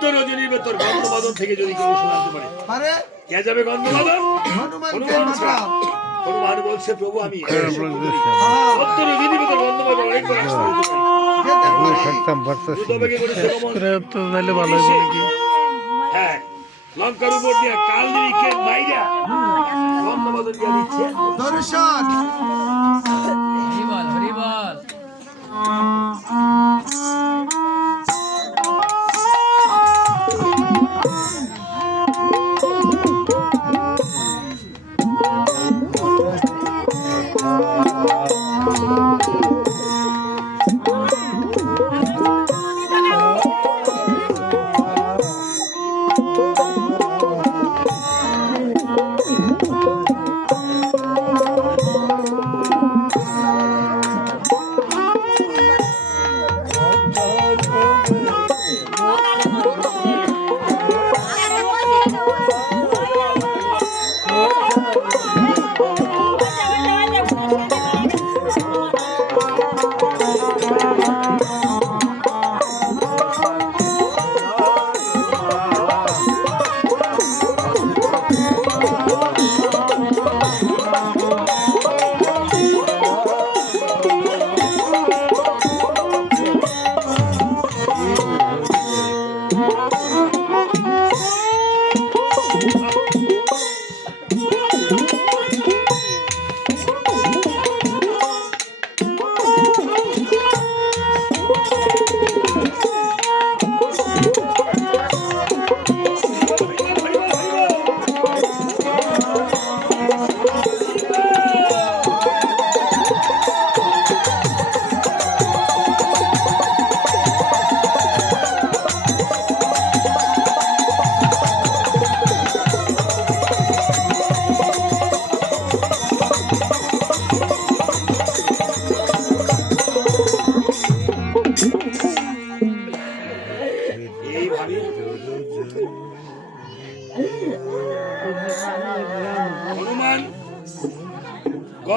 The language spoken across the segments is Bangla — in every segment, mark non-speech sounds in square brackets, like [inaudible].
সত্য রজনীর ভেতর গন্ধবাদন থেকে যদি কেউ আনতে পারে। কে যাবে গন্ধবাদন? হনুমান হনুমান বলছে প্রভু আমি হ্যাঁ সত্য রজনীর ভেতর গন্ধবাদন অনেকবার আসতে হতে পারে হ্যাঁ লঙ্কার উপর দিয়ে কালদিকে মাইরা গন্ধবাদন দিয়ে দিচ্ছে। দর্শন এইভাবে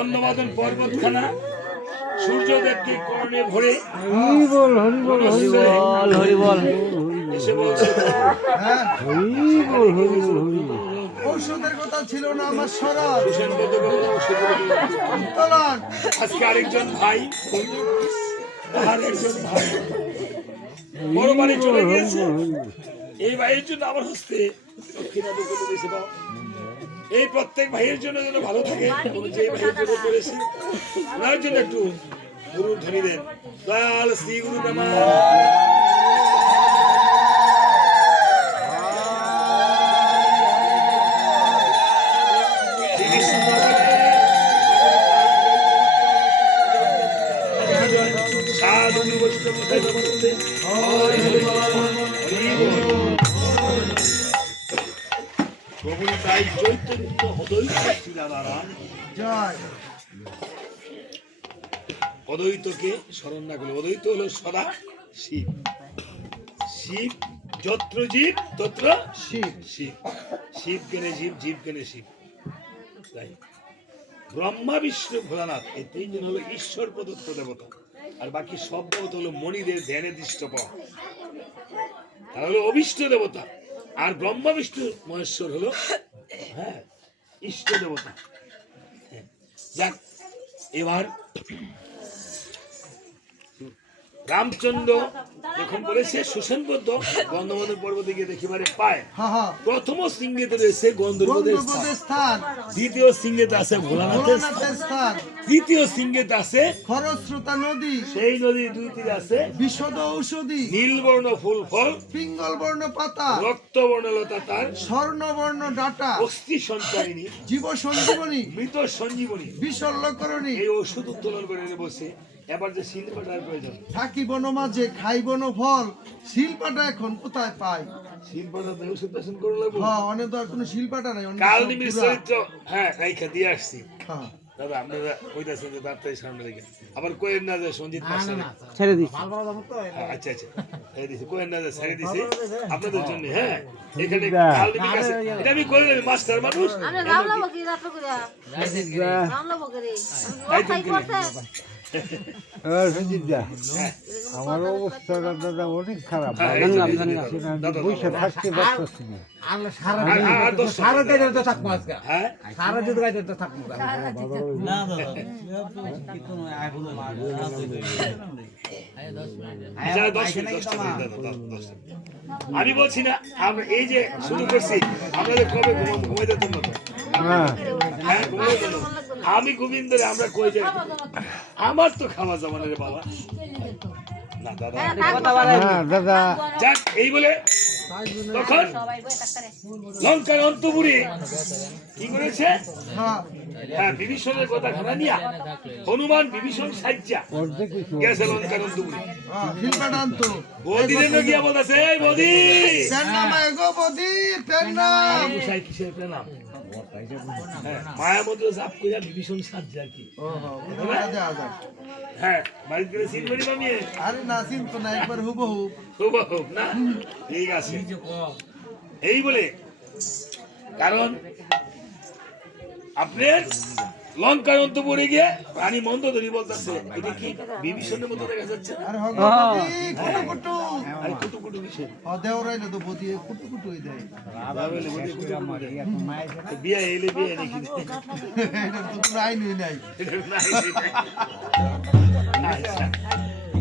গন্ধবাদন পর্বতখানা সূর্যদেবকে কর্ণে ভরে হরিবল হরিবল হরিবল। হরিবল এসে বলছে হ্যাঁ। হরিবল হরিবল হরিবল। ঔষধের কথা ছিল না আমার আজকে আরেকজন ভাই আর একজন ভাই। বড় বাড়ি চলে গিয়েছে। এই ভাইয়ের জন্য আমার হস্তে দক্ষিণা এই প্রত্যেক ভাইয়ের জন্য যেন ভালো থাকে এবং যে ভাইয়ের জন্য করেছে ওনার জন্য একটু গুরুর ধ্বনি দেন দয়াল শ্রী গুরু সাধু বৈষ্ণব হরি। তাই চৈতন্য শ্রীরাধারাম জয়। অদ্বৈতকে স্মরণ না করলে অদ্বৈত হলো সদা শিব। শিব যত্র জীব তত্র শিব। শিব। শিব কেনে জীব জীব কেনে শিব। তাই। ব্রহ্মা বিষ্ণু ভোলানাথ এই তিনজন হলো ঈশ্বর প্রদত্ত দেবতা। আর বাকি সব দেবতা হলো মণিদের ধ্যানে দৃষ্ট পাওয়া তারা হলো অভিষ্ট দেবতা। আর ব্রহ্মা বিষ্ণু মহেশ্বর হলো হ্যাঁ ইষ্ট দেবতা হ্যাঁ। যাক এবার রামচন্দ্র যখন বলেছে সুসেনবদ্ধ গন্ধবন্ধ পর্বতে গিয়ে দেখিবারে পায়। হা হা প্রথম সিংহেতে রয়েছে গন্ধর্বদের স্থান। দ্বিতীয় সিংহেতে আছে ভোলানাথের স্থান। তৃতীয় সিংহেতে আছে খরস্রোতা নদী। সেই নদীর দুই তীরে আছে বিশদ ঔষধি। নীলবর্ণ ফুল ফল। পিঙ্গল বর্ণ পাতা। রক্তবর্ণ লতা তার। স্বর্ণবর্ণ ডাটা। অস্থি সঞ্চারিণী জীব সঞ্জীবনী। মৃত সঞ্জীবনী। বিশল্যকরণী এই ওষুধ উত্তোলন করে বসে। এবার যে শিল্পটার প্রয়োজন। থাকিব ন মাঝে খাইব ন ফল শিল্পাটা এখন কোথায় পাই? শিল্পটা তো ওষুধ পেশন করে লাগবো হ্যাঁ অনেক তো আর কোনো শিল্পাটা নাই কাল নিমির চরিত্র হ্যাঁ রাইখা দিয়ে আসছি। হ্যাঁ। দাদা আপনারা কইতাছেন যে তাড়াতাড়ি সামনে রেখে আবার কোয়েন না যে সঞ্জিত মাস্টার ছেড়ে দিস আচ্ছা আচ্ছা। ছেড়ে দিছি। কোয়েন না যে ছেড়ে দিছি। আপনাদের জন্য হ্যাঁ। এখানে কাল নিমির এটা আমি করে নেব মাস্টার মানুষ। আমরা রামলা বকরি রাত্র করে রামলা বকরি তাই আমার অবস্থাটা দাদা অনেক খারাপ বসে থাকতে পারতেছি না। আমি বলছি না আমরা এই যে শুরু করছি তো। আমি গোবিন্দরে আমরা কই যাই আমার তো খাওয়া যাবে না রে বাবা। না দাদা। হ্যাঁ দাদা। যাক এই বলে তখন লঙ্কার অন্তপুরে কি করেছে? হ্যাঁ। হ্যাঁ বিভীষণের কথা খানা নিয়া হনুমান বিভীষণ সাজ্জা গেছে লঙ্কার অন্তপুরে। হ্যাঁ শিল্পাটা আনতো। বৌদি রে গিয়া বলতেছে এই বৌদি! বদি পেন নাম। কিসের হ্যাঁ মায়ামদ্র জাপ কইরা বিভীষণ সাজ্জা আর কি। ও হো দেওয়া হ্যাঁ? বাড়িতে করে সিন করি মামি আরে না না একবার হুবহু। খুব হোক না? ঠিক আছে। এই বলে কারণ আপনার লঙ্কার অন্তপুরে গিয়ে রানী মন্দোদরি বলতেছে এটা কি বিভীষণের মতো দেখা যাচ্ছে বিয়ে এলে বিয়ে [laughs] নাকি।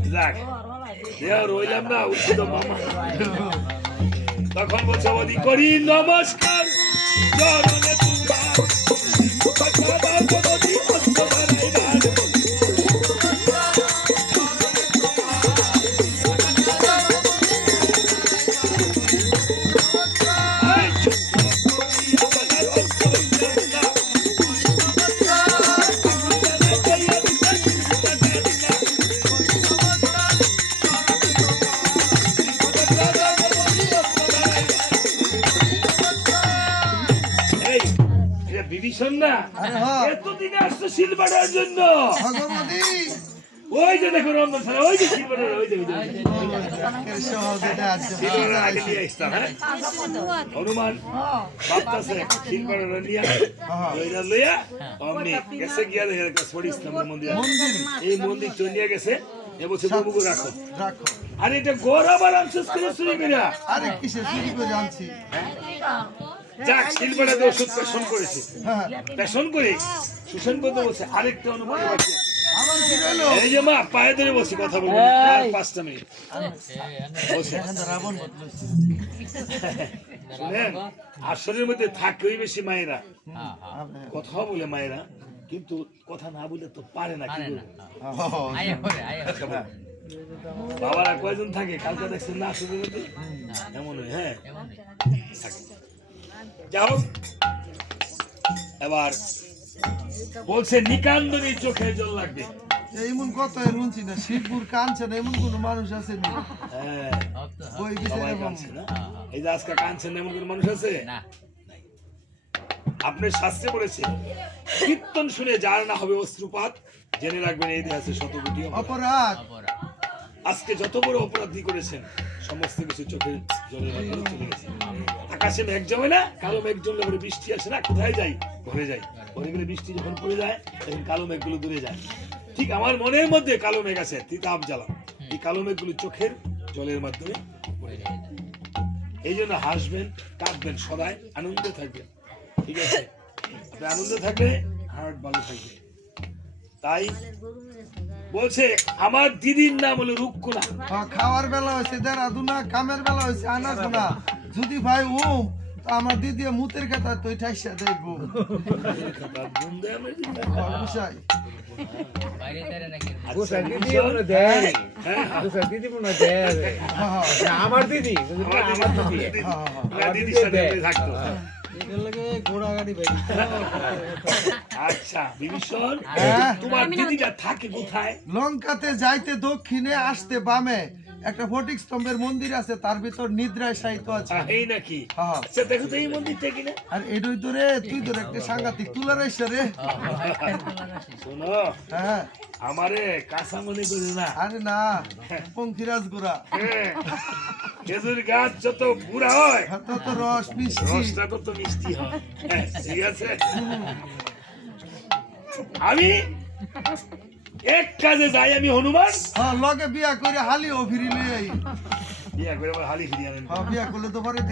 যাক রইলাম না উচিত মামা। তখন বলছে করি নমস্কার না? হ্যাঁ। এতদিনে আসতো শিলবাড়ার জন্য? ওই যে দেখো রন্ধন ছাড়া ওই যে শিলবাড়ার ওই যে আগে নিয়ে আসতাম হ্যাঁ? হনুমান ভাবতাছে শিলবাড়ার নিয়ে লইয়া লইয়া অমনি গেছে গিয়া দেখে একটা সরি ইসলামের মন্দির। এই মন্দির চলিয়া গেছে এবছর বাবুকে রাখো। রাখো। আর এটা গোর আবার আনছিস করে চুরি করিয়া আরে কিসের চুরি করে আনছি? যাক ওষুধ পেশন করেছে। পেশন করে সুশান বলছে আরেকটা বাকি রইল এই যে মা পায়ে ধরে বসে কথা বলব আর পাঁচটা মিনিট। শুনেন আসরের মধ্যে থাকেই বেশি মায়েরা। হ্যাঁ হ্যাঁ কথা বলে মায়েরা কিন্তু কথা না বলে তো পারে না কি পারে না করবে? আয়া করে আয়া আচ্ছা। বাবারা কয়জন থাকে? কালকে দেখছেন না আসরের মধ্যে? এমন হ্যাঁ। থাকে। হোক এবার বলছে নিকান্দনী চোখে জল লাগবে। এমন কত শুনছি না শিবপুর কাঞ্চন এমন কোন মানুষ আছে নি? হ্যাঁ না। এই যে আজকে কাঁদছেন এমন কোন মানুষ আছে? না। আপনার শাস্ত্রে বলেছে কীর্তন শুনে যার না হবে অশ্রুপাত জেনে রাখবেন এই ইতিহাসে শত কোটি অপরাধ। অপরাধ। অপরাধ। আজকে যত বড় অপরাধী করেছেন, সমস্ত কিছু জলের মাধ্যমে চলে গেছে। আকাশে মেঘ জমে না, কালো মেঘ জমলে পরে বৃষ্টি আসে না, কোথায় যাই? ঘরে যাই। ঘরে গেলে বৃষ্টি যখন পড়ে যায়, তখন কালো মেঘগুলো দূরে যায়। ঠিক আমার মনের মধ্যে কালো মেঘ আছে, তিতাব জ্বালা এই কালো মেঘগুলো চোখের জলের মাধ্যমে পড়ে যায়। এই জন্য হাসবেন, কাঁদবেন সদায় আনন্দে থাকবেন। ঠিক আছে? আনন্দে থাকলে হার্ট ভালো থাকবে। তাই বলছে আমার দিদির নাম হলো রুক্ষুনা হ্যাঁ, খাওয়ার বেলা হয়েছে দেরাদুনা কামের বেলা হয়েছে আনাদুনা যদি ভাই তো আমার দিদি মুতের কথা তুই ঠাইসা দেখব। বিষয় বাইরে তারে নাকি? আচ্ছা, হ্যাঁ, হ্যাঁ না, আমার দিদি। আমার দিদি থাকতো। আচ্ছা বিভীষণ হ্যাঁ। লঙ্কাতে যাইতে দক্ষিণে আসতে বামে। একটা ফটিক স্তম্ভের মন্দির আছে তার ভিতর নিদ্রায় সাহিত্য আছে। এই নাকি? হ্যাঁ। আচ্ছা দেখো তো এই মন্দিরটা কিনা। আর এডুই তো রে তুই তো একটা সাংঘাতিক তুলার এসে রে। শোনো হ্যাঁ। আমারে কাঁচা মনে করে না। আরে না পঙ্খিরাজ গোড়া খেজুর গাছ যত বুড়া হয় তত রস মিষ্টি। রসটা তত মিষ্টি হয়। হ্যাঁ, ঠিক আছে? আমি এক কাজে যাই আমি হনুমান। হ্যাঁ লগে বিয়া করে হালি ও ফিরি আই বিয়া করে হালি ফিরিয়ে আনেন। হ্যাঁ বিয়া করলে তো পরে